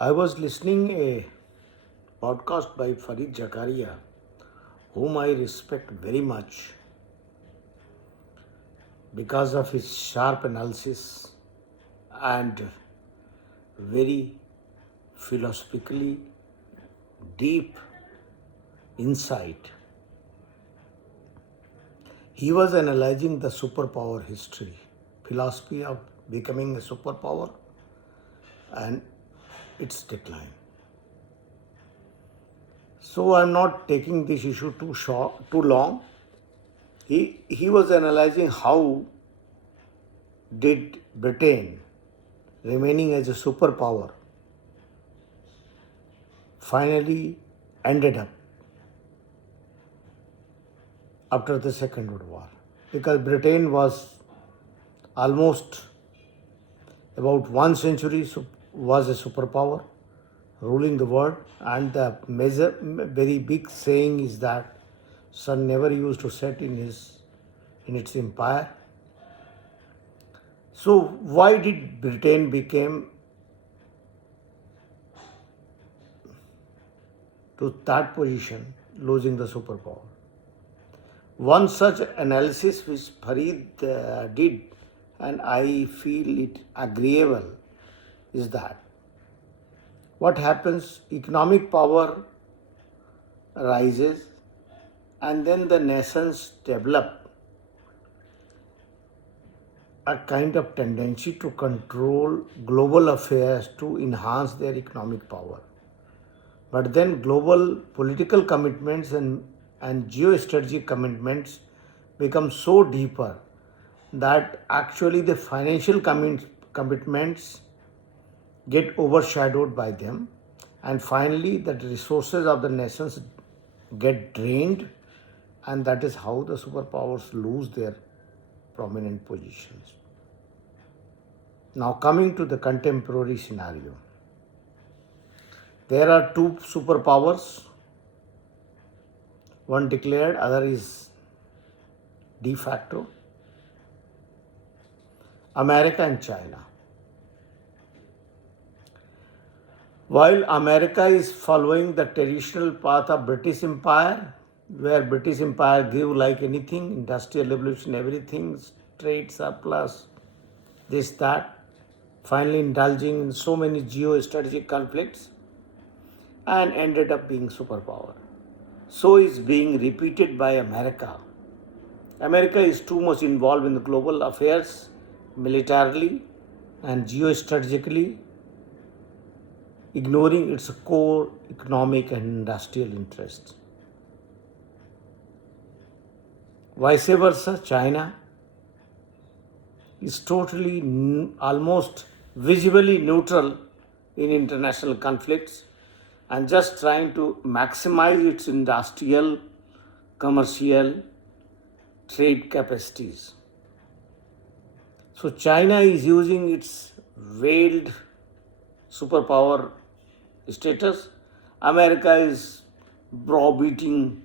I was listening a podcast by Farid Zakaria, whom I respect very much because of his sharp analysis and very philosophically deep insight. He was analyzing the superpower history, philosophy of becoming a superpower and its decline. So I'm not taking this issue too long. He was analyzing how did Britain, remaining as a superpower, finally ended up after the Second World War. Because Britain was almost about 1 century was a superpower ruling the world, and the very big saying is that sun never used to set in its empire. So why did Britain became to that position, losing the superpower? One such analysis which Farid did, and I feel it agreeable, is that what happens, economic power rises and then the nations develop a kind of tendency to control global affairs to enhance their economic power. But then global political commitments and geostrategic commitments become so deeper that actually the financial commitments get overshadowed by them, and finally the resources of the nations get drained, and that is how the superpowers lose their prominent positions. Now coming to the contemporary scenario, there are two superpowers, one declared, other is de facto, America and China. While America is following the traditional path of British Empire, where British Empire grew like anything, industrial revolution, everything, trade surplus, this, that, finally indulging in so many geostrategic conflicts and ended up being superpower. So is being repeated by America. America is too much involved in the global affairs militarily and geostrategically, ignoring its core economic and industrial interests. Vice versa, China is totally, almost visibly neutral in international conflicts and just trying to maximize its industrial, commercial, trade capacities. So China is using its veiled superpower status. America is browbeating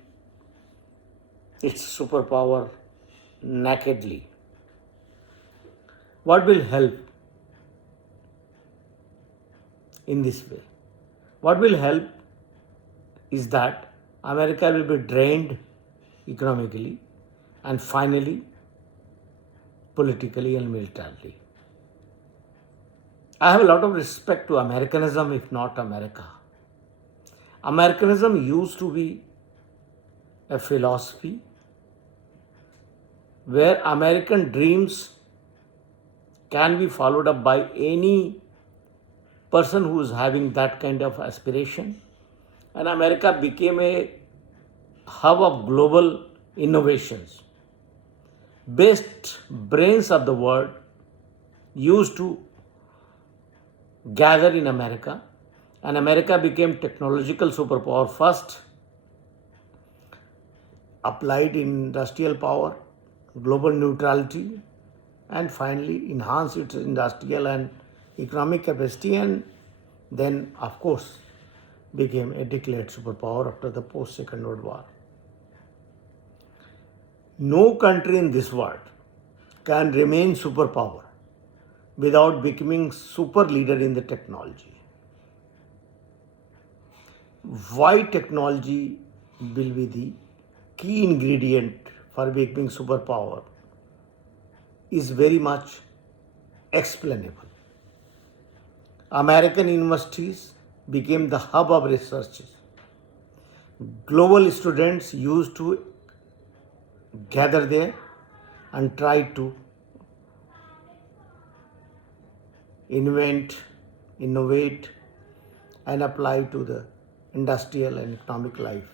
its superpower nakedly. What will help in this way? What will help is that America will be drained economically and finally politically and militarily. I have a lot of respect to Americanism, if not America. Americanism used to be a philosophy where American dreams can be followed up by any person who is having that kind of aspiration. And America became a hub of global innovations. Best brains of the world used to gather in America, and America became technological superpower first, applied industrial power, global neutrality, and finally enhanced its industrial and economic capacity, and then of course became a declared superpower after the post-Second World War. No country in this world can remain superpower without becoming super leader in the technology. why technology will be the key ingredient for becoming superpower is very much explainable. American universities became the hub of research. Global students used to gather there and try to invent, innovate, and apply to the industrial and economic life.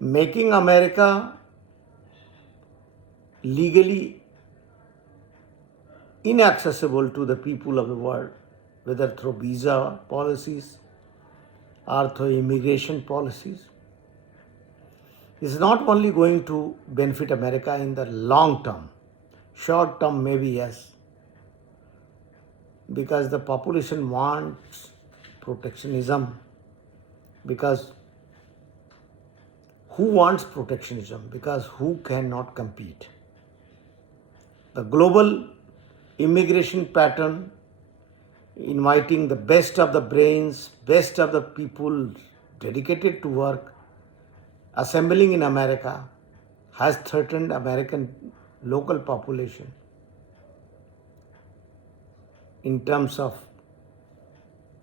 Making America legally inaccessible to the people of the world, whether through visa policies or through immigration policies, is not only going to benefit America in the long term, short term maybe yes, because the population wants protectionism, because who wants protectionism? Because who cannot compete? The global immigration pattern, inviting the best of the brains, best of the people dedicated to work, assembling in America, has threatened American local population in terms of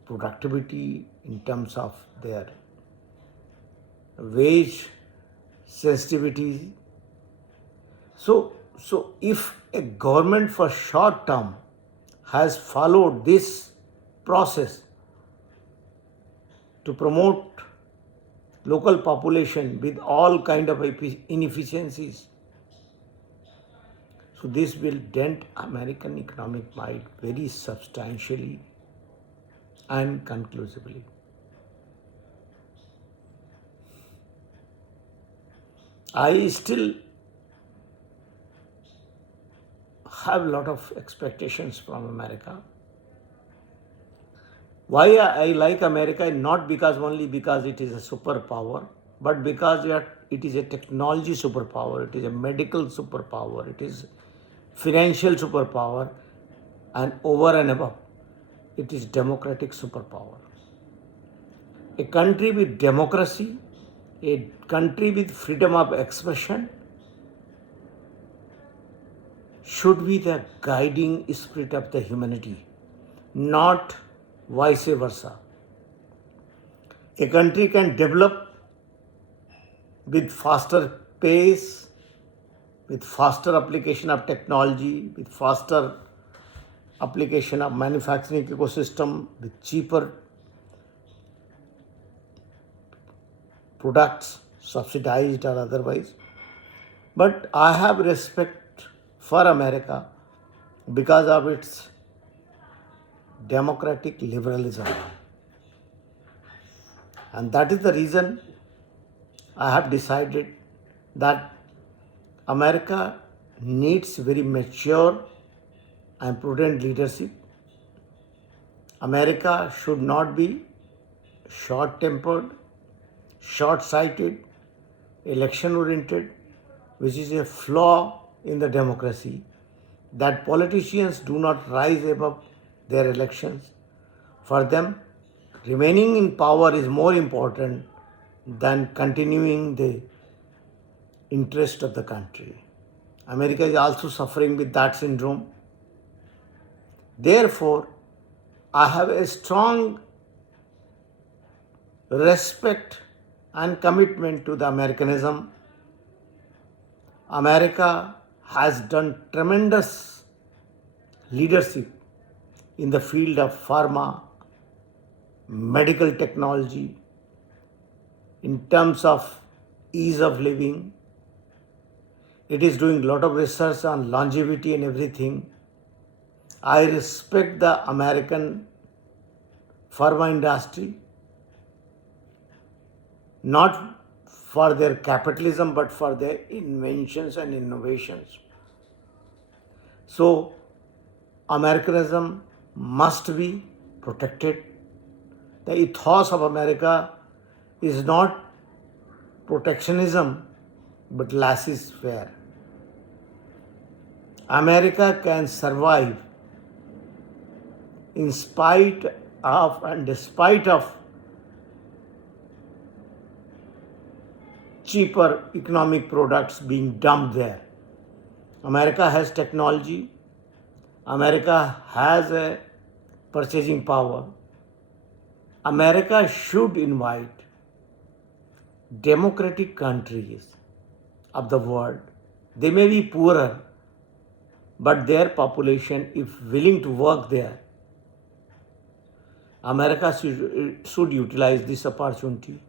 productivity, in terms of their wage sensitivity. So if a government for short term has followed this process to promote local population with all kind of inefficiencies, so this will dent American economic might very substantially and conclusively. I still have a lot of expectations from America. Why I like America? Not because only because it is a superpower, but because it is a technology superpower, it is a medical superpower, it is financial superpower, and over and above, it is democratic superpower. A country with democracy, a country with freedom of expression should be the guiding spirit of the humanity, not vice versa. A country can develop with faster pace, with faster application of technology, with faster application of manufacturing ecosystem, with cheaper products, subsidized or otherwise. But I have respect for America because of its democratic liberalism. And that is the reason I have decided that America needs very mature and prudent leadership. America should not be short tempered, short sighted, election oriented, which is a flaw in the democracy, that politicians do not rise above their elections. For them, remaining in power is more important than continuing the interest of the country. America is also suffering with that syndrome. Therefore, I have a strong respect and commitment to the Americanism. America has done tremendous leadership in the field of pharma, medical technology, in terms of ease of living. It is doing a lot of research on longevity and everything. I respect the American pharma industry, not for their capitalism but for their inventions and innovations. So, Americanism must be protected. The ethos of America is not protectionism but laissez-faire. America can survive in spite of and despite of cheaper economic products being dumped there. America has technology, America has a purchasing power. America should invite democratic countries of the world. They may be poorer, but their population, if willing to work there, America should utilize this opportunity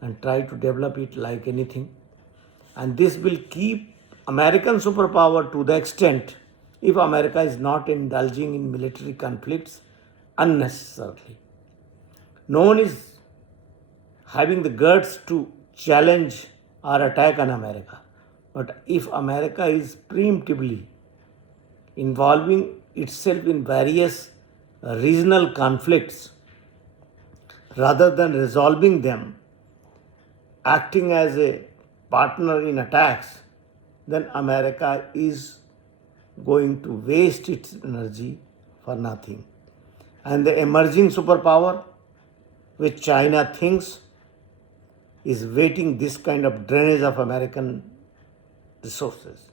and try to develop it like anything. And this will keep American superpower to the extent if America is not indulging in military conflicts unnecessarily. No one is having the guts to challenge or attack on America. But if America is preemptively involving itself in various regional conflicts rather than resolving them, acting as a partner in attacks, then America is going to waste its energy for nothing. And the emerging superpower, which China thinks is waiting this kind of drainage of American resources.